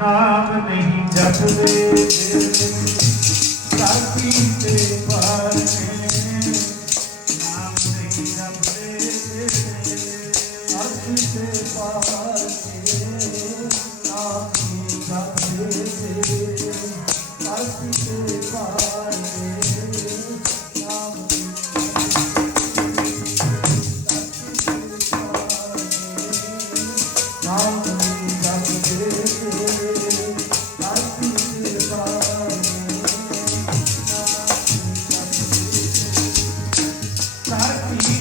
ਨਾਮ ਨਹੀਂ ਜਪਦੇ। ਸਾਥੀ ਤੇ ਪਾਰ ਨਾਮ ਨਹੀਂ ਜਪਦੇ। ਅਰਥ ਤੇ ਪਾਰ ਨਾਮ